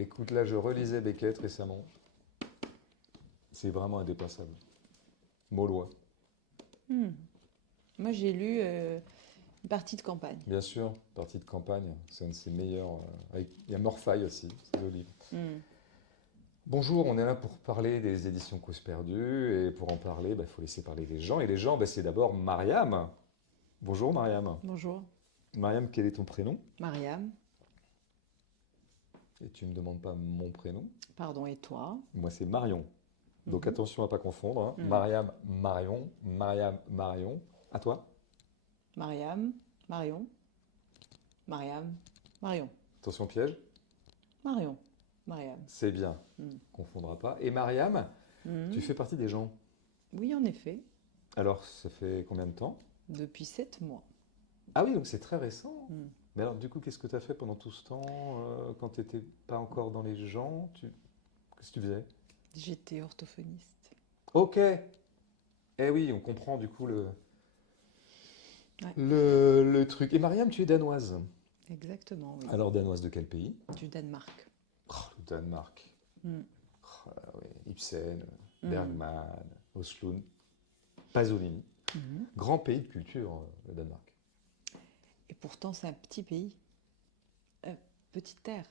Écoute, là, je relisais Beckett récemment. C'est vraiment indépassable. Maulois. Hmm. Moi, j'ai lu une partie de campagne. Bien sûr, partie de campagne, c'est un de ses meilleurs. Il y a Morphy aussi, c'est le livre. Hmm. Bonjour, on est là pour parler des éditions Cause Perdue. Et pour en parler, il faut laisser parler les gens. Et les gens, c'est d'abord Mariam. Bonjour Mariam. Bonjour, Mariam, quel est ton prénom? Mariam. Et tu ne me demandes pas mon prénom. Pardon, et toi? Moi, c'est Marion. Donc Mhm. attention à ne pas confondre, hein. Hmm. Mariam, Marion. Mariam, Marion. À toi? Mariam, Marion, Mariam, Marion, Attention piège. Marion, Mariam. C'est bien. Hmm. Confondra pas. Et Mariam, tu Hmm. fais partie des gens. Oui, en effet, Alors, ça fait combien de temps? depuis 7 mois. Ah oui, donc c'est très récent. Hmm. Mais alors, du coup, qu'est-ce que tu as fait pendant tout ce temps quand tu n'étais pas encore dans les gens? Qu'est-ce que tu faisais? J'étais orthophoniste. Ok. Eh oui, on comprend du coup Ouais, le truc. Et Mariam, tu es danoise. exactement, oui. Alors, danoise de quel pays? Du Danemark. Oh, le Danemark. Hmm. Oh, là, ouais. Ibsen, Hmm. Bergman, Oslo, Pasolini. Mhm. Grand pays de culture, le Danemark. Et pourtant, c'est un petit pays. Euh, Petite terre.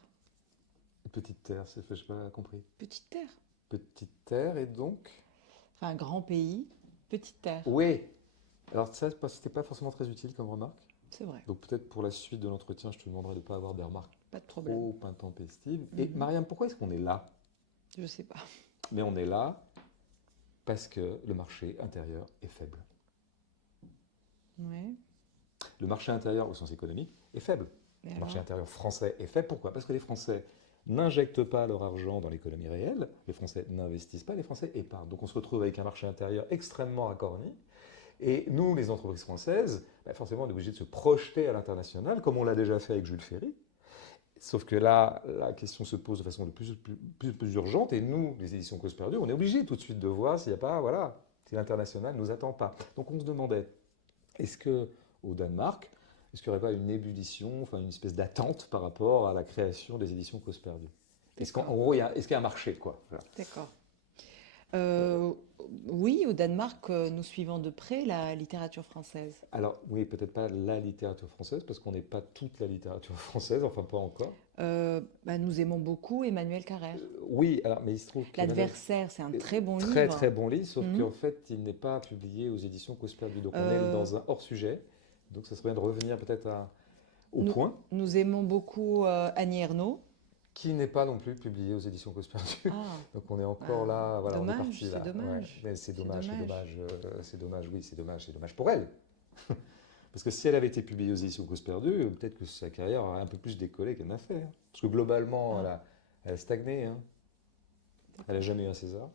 Petite terre, c'est fait, je n'ai pas compris. Petite terre. Petite terre et donc? Enfin, un grand pays, petite terre. Oui. Alors ça, c'était pas forcément très utile comme remarque. C'est vrai, Donc peut-être pour la suite de l'entretien, je te demanderai de ne pas avoir des remarques pas de problème. trop intempestives. Et Mhm. Mariam, pourquoi est-ce qu'on est là? Je sais pas. Mais on est là parce que le marché intérieur est faible. Ouais. Le marché intérieur, au sens économique, est faible. Mais Le marché alors? intérieur français est faible. Pourquoi? Parce que les Français n'injectent pas leur argent dans l'économie réelle, les Français n'investissent pas, les Français épargnent. Donc on se retrouve avec un marché intérieur extrêmement racorni. Et nous, les entreprises françaises, forcément, on est obligé de se projeter à l'international, comme on l'a déjà fait avec Jules Ferry. Sauf que là, la question se pose de façon de plus urgente, et nous, les éditions Cause Perdue, on est obligé tout de suite de voir s'il n'y a pas, voilà, si l'international ne nous attend pas. Donc on se demandait, est-ce que au Danemark, est-ce qu'il n'y aurait pas une ébullition, enfin une espèce d'attente par rapport à la création des éditions Cause Perdue? Est-ce qu'en D'accord. gros, est-ce qu'il y a un marché, quoi? Voilà. D'accord. Euh, oui, au Danemark, nous suivons de près la littérature française. Alors, oui, peut-être pas la littérature française, parce qu'on n'est pas toute la littérature française, enfin pas encore. Nous aimons beaucoup Emmanuel Carrère. Oui, alors, mais il se trouve qu'Emmanuel L'Adversaire, c'est un très bon très livre. très bon livre, sauf Mhm. qu'en fait, il n'est pas publié aux éditions Cause Perdue. Donc on est Euh, dans un hors-sujet. Donc ça serait bien de revenir peut-être au nous, point, nous aimons beaucoup Annie Ernaux. qui n'est pas non plus publié aux éditions Cause Perdue. Ah, Donc on est encore ben, là, voilà, on est dommage, parti c'est là. Ouais. dommage. Mais c'est C'est dommage, c'est dommage. dommage, c'est dommage, oui, c'est dommage pour elle. Parce que si elle avait été publiée aux éditions Cause Perdue, peut-être que sa carrière aurait un peu plus décollé qu'elle n'a fait, hein. Parce que globalement, Ah, elle a stagné, hein. Elle n'a d'accord. jamais eu un César.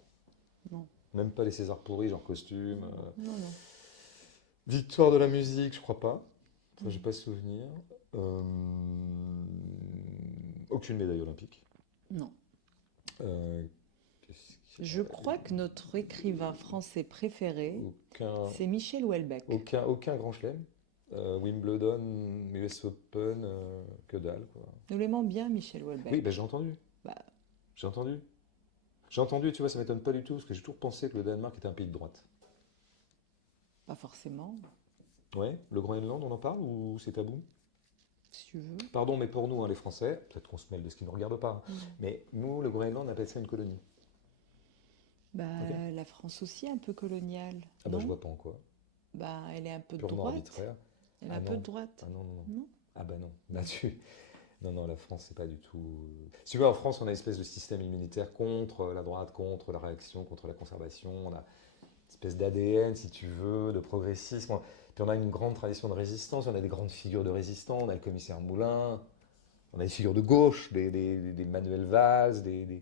Non, Même pas les Césars pourris, genre costume. non, non. Victoire de la musique, je crois pas. Ça, j'ai Mhm. pas souvenir. Euh, Aucune médaille olympique. Non. Euh, qu'est-ce Je crois que notre écrivain français préféré, aucun, c'est Michel Houellebecq. aucun grand chelem. Wimbledon, US Open, que dalle, quoi. Nous l'aimons bien, Michel Oui, Houellebecq. j'ai entendu. Bah, J'ai entendu. J'ai entendu, tu vois, ça m'étonne pas du tout, parce que j'ai toujours pensé que le Danemark était un pays de droite. pas forcément, Ouais, le Groenland, on en parle ou c'est tabou? si tu veux. Pardon, mais pour nous, hein, les Français, peut-être qu'on se mêle de ce qui ne nous regarde pas, hein, Mm. mais nous, le Groenland, on appelle ça une colonie. Ok? Bah, la France aussi est un peu coloniale, Ah bah je non? vois pas en quoi. Bah, elle est un peu de Purement droite. arbitraire. Elle est Ah un peu de non. droite, Ah non, non, non. non? Ah bah non. Là-dessus. Non, non, la France, c'est pas du tout. Si tu vois, en France, on a une espèce de système immunitaire contre la droite, contre la réaction, contre la conservation. On a une espèce d'ADN, si tu veux, de progressisme. Puis on a une grande tradition de résistance, on a des grandes figures de résistants, on a le commissaire Moulin, on a des figures de gauche, des Manuel Valls, des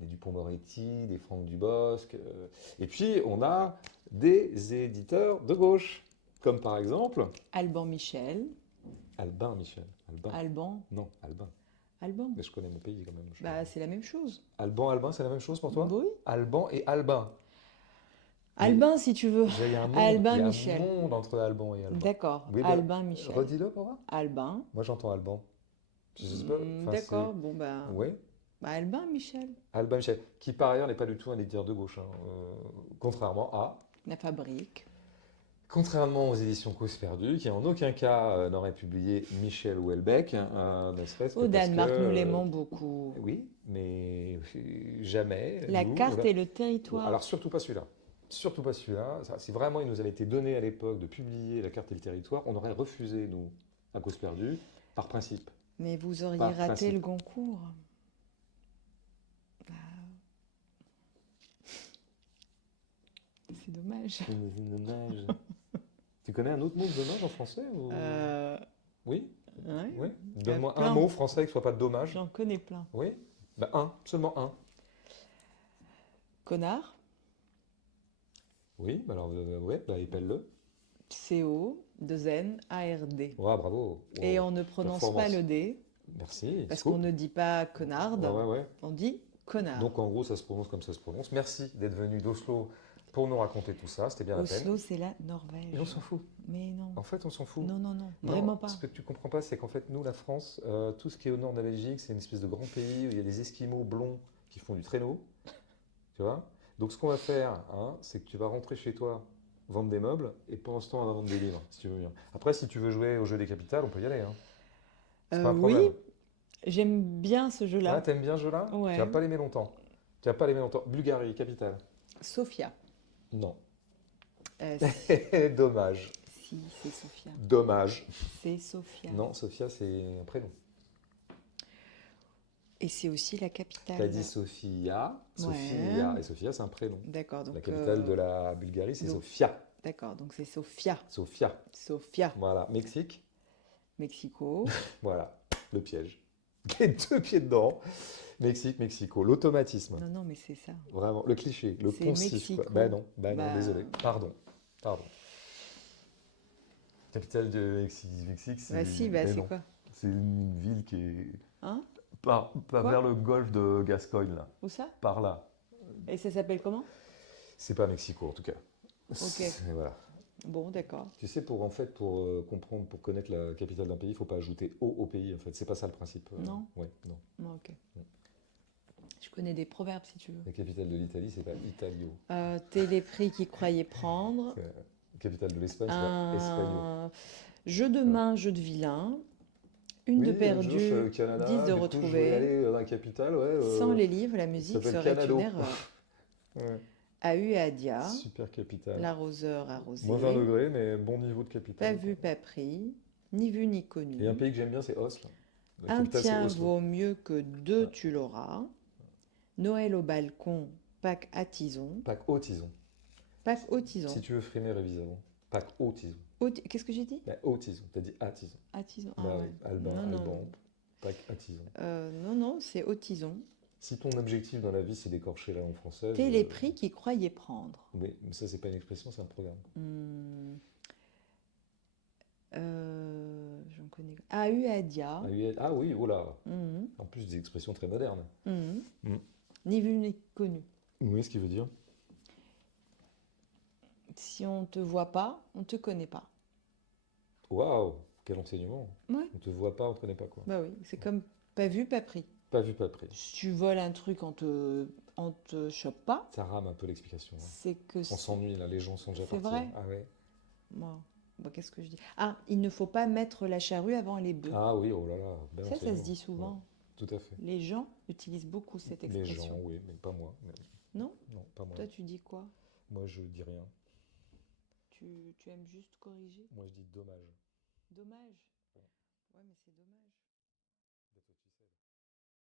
Dupond-Moretti, des Franck Dubosc. Et puis, on a des éditeurs de gauche, comme par exemple Alban Michel. Albin Michel. Albin. Alban. Non, Albin. Alban. Mais je connais mon pays quand même. Bah, c'est la même chose. Albin, c'est la même chose pour toi? Oui. Alban et Albin. Mais Albin, si tu veux. il Albin y a un Michel. monde entre Alban et Albin. D'accord. Oui, ben, Albin Michel. redis-le pour moi. Albin. Moi, j'entends Alban. Je sais pas. Enfin, c'est. D'accord. Bon, ben, Oui. Bah, Albin Michel, Albin Michel, qui par ailleurs n'est pas du tout un éditeur de gauche, hein, contrairement à, La Fabrique. contrairement aux éditions Cause Perdue, qui en aucun cas n'auraient publié Michel Houellebecq, ne serait-ce que Au parce que, Danemark, nous l'aimons beaucoup. oui, mais jamais La nous. carte et le territoire. Alors surtout pas celui-là. Surtout pas celui-là. Si vraiment il nous avait été donné à l'époque de publier la carte et le territoire, on aurait refusé, nous, à Cause Perdue, par principe. Mais vous auriez Par raté principe. le Goncourt. Ah, c'est dommage. C'est dommage. Tu connais un autre mot de dommage en français ou... Euh, Oui, ouais, oui. il y a Donne-moi un plein. mot français qui ne soit pas dommage. J'en connais plein. Oui. Ben, un, seulement un. Connard, Oui, bah alors, ouais, bah, épelle-le. C-O-2-N-A-R-D. Ouais, bravo. Et Wow. on ne prononce Performance. pas le D, Merci. parce Scoop. qu'on ne dit pas connarde, Ouais, ouais. on dit connard. Donc en gros, ça se prononce comme ça se prononce. Merci d'être venu d'Oslo pour nous raconter tout ça. C'était bien la peine. Oslo, c'est la Norvège. Et on s'en fout. Mais non. En fait, on s'en fout. Non, non, non, Non, vraiment pas. Ce que tu comprends pas, c'est qu'en fait, nous, la France, tout ce qui est au nord de la Belgique, c'est une espèce de grand pays où il y a des Esquimaux blonds qui font du traîneau. Tu vois? Donc, ce qu'on va faire, hein, c'est que tu vas rentrer chez toi, vendre des meubles, et pendant ce temps, on va vendre des livres, si tu veux bien. Après, si tu veux jouer au jeu des capitales, on peut y aller. Hein. C'est pas un Oui, problème. j'aime bien ce Ah, jeu-là. t'aimes bien ce jeu-là? Ouais. Tu vas pas l'aimer longtemps. Tu vas pas l'aimer longtemps. Bulgarie, capitale? Sofia. Non. Si, Dommage. si, c'est Sofia. Dommage. C'est Sofia. Non, Sofia, c'est un prénom. Et c'est aussi la capitale. T'as dit Sofia. Sofia. Et Sofia, c'est un prénom. D'accord, donc. La capitale de la Bulgarie, c'est donc- Sofia. D'accord, donc c'est Sofia. Sofia. Sofia. Voilà. Mexique. Mexico. Voilà. Le piège. Les deux pieds dedans. Mexique, Mexico. L'automatisme. Non, non, mais c'est ça. Vraiment. Le cliché. Le C'est poncif. Mexico. Quoi. Ben non. Bah- Désolé. Pardon. Capitale de Mexique, c'est. Bah si, bah mais c'est non. quoi? C'est une ville qui est. Hein? Pas Quoi vers le golfe de Gascogne, là. Où ça? Par là. Et ça s'appelle comment? C'est pas Mexico, en tout cas. Ok. Voilà. Bon, d'accord. Tu sais, pour comprendre, pour connaître la capitale d'un pays, il ne faut pas ajouter au pays, en fait. C'est pas ça le principe. Non. Ouais, non. Non, ok. Je connais des proverbes si tu veux. La capitale de l'Italie, c'est pas Italio. T'es les prix qu'ils croyaient prendre. La capitale de l'Espagne, c'est pas Espagnol. Un jeu de main, jeu de vilain. Une de Oui, un jour, je suis allé perdue, au Canada, 10 de du coup, je voulais retrouvée. aller dans la capitale, ouais. Sans les livres, la musique s'appelle serait Canado. une erreur. Ouais. AU et Adia, Super capitale. l'arroseur arrosé. Moins 20 degrés, mais bon niveau de Pas capitale. vu, pas pris. Ni vu, ni connu. Et un pays que j'aime bien, c'est Oslo. La Un capitale, c'est tien Oslo. vaut mieux que deux, Ouais. tu l'auras. Noël au balcon, Pâques à tison. Pâques au tison. Pâques au tison. Si tu veux frimer, révise avant. Pâques au tison. Qu'est-ce que j'ai dit? Bah, au tison. T'as dit à tison. À tison. Ah Bah ouais. oui, Albin, Non, non, Alban, non. Pâques à tison. Non, non, c'est au tison. Si ton objectif dans la vie, c'est d'écorcher la langue française. T'es les prix qu'ils croyaient prendre. Oui, mais ça, c'est pas une expression, c'est un programme. J'en connais. AU et Adia. Ah oui, oh là. Mhm. En plus, des expressions très modernes. Mhm. Mm. Ni vu ni connu. Oui, ce qui veut dire. Si on te voit pas, on te connaît pas. Waouh, quel enseignement. Ouais. On te voit pas, on te connaît pas quoi. Bah oui, c'est comme pas vu, pas pris. Pas vu, pas pris. Si tu voles un truc, on te chope pas, Ça rame un peu l'explication. Hein. c'est que On s'ennuie là, les gens sont déjà C'est partis. vrai Ah ouais. Moi, bah, qu'est-ce que je dis? Ah, il ne faut pas mettre la charrue avant les bœufs. Ah oui, oh là là. bel Ça se enseignement. dit souvent. Ouais, tout à fait. Les gens utilisent beaucoup cette Les expression. gens, oui, mais pas moi. Non? Non, pas moi. Toi, tu dis quoi? Moi, je dis rien. Tu aimes juste corriger? Moi, je dis dommage. Dommage.